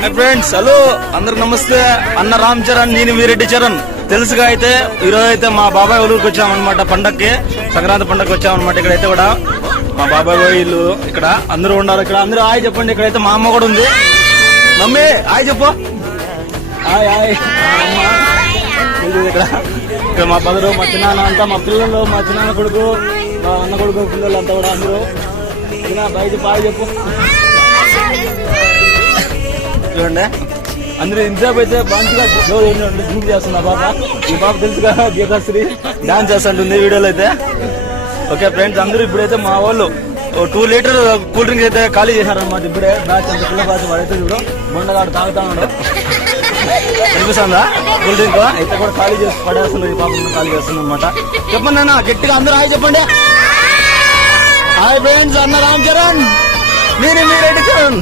Friends hello అందరికి నమస్తే. అన్న రామ్ చరణ్, నేను మీ రెడ్డి చరణ్. తెలుసుగా అయితే ఈరోజు అయితే మా బాబాయ్ ఊరికి వచ్చామన్నమాట. పండక్కి, సంక్రాంతి పండగకి వచ్చామన్నమాట. ఇక్కడైతే కూడా మా బాబాయ్ ఇల్లు ఇక్కడ అందరూ ఉన్నారు. ఇక్కడ అందరూ హాయ్ చెప్పండి. ఇక్కడైతే మా అమ్మ కూడా ఉంది. మమ్మీ హాయ్ చెప్పు. హాయ్ హాయ్ అమ్మ. ఇక్కడ మా బదులు, మా చిన్నాన్న అంతా, మా పిల్లలు, మా చిన్నాన్న కొడుకు, మా అన్న కొడుకు పిల్లలు అంతా కూడా అందరూ బయట హాయ్ చెప్పు. చూడండి అందరూ ఇంతసేపు అయితే మంచిగా డ్రింక్ చేస్తున్నా బాబా. ఈ బాబు తెలుసుగా గీతాశ్రీ డాన్స్ చేస్తుంటుంది వీడియోలో అయితే. ఓకే ఫ్రెండ్స్, అందరూ ఇప్పుడైతే మా వాళ్ళు 2 లీటర్ కూల్ డ్రింక్ అయితే ఖాళీ చేశారనమాట. ఇప్పుడే బ్యాచ్ అంత పిల్ల బ్యాచ్ వాడైతే చూడు మొండగాడు తాగుతా ఉన్నాడు. కనిపిస్తుందా కూల్ డ్రింక్ అయితే కూడా ఖాళీ చేసి పడేస్తున్నారు. ఈ పాప ఖాళీ చేస్తుంది అనమాట. చెప్పండి అన్న గట్టిగా అందరూ హాయ్ చెప్పండి. హాయ్ ఫ్రెండ్స్, అన్న రామ్ చరణ్, మీరు రెడ్డి చరణ్.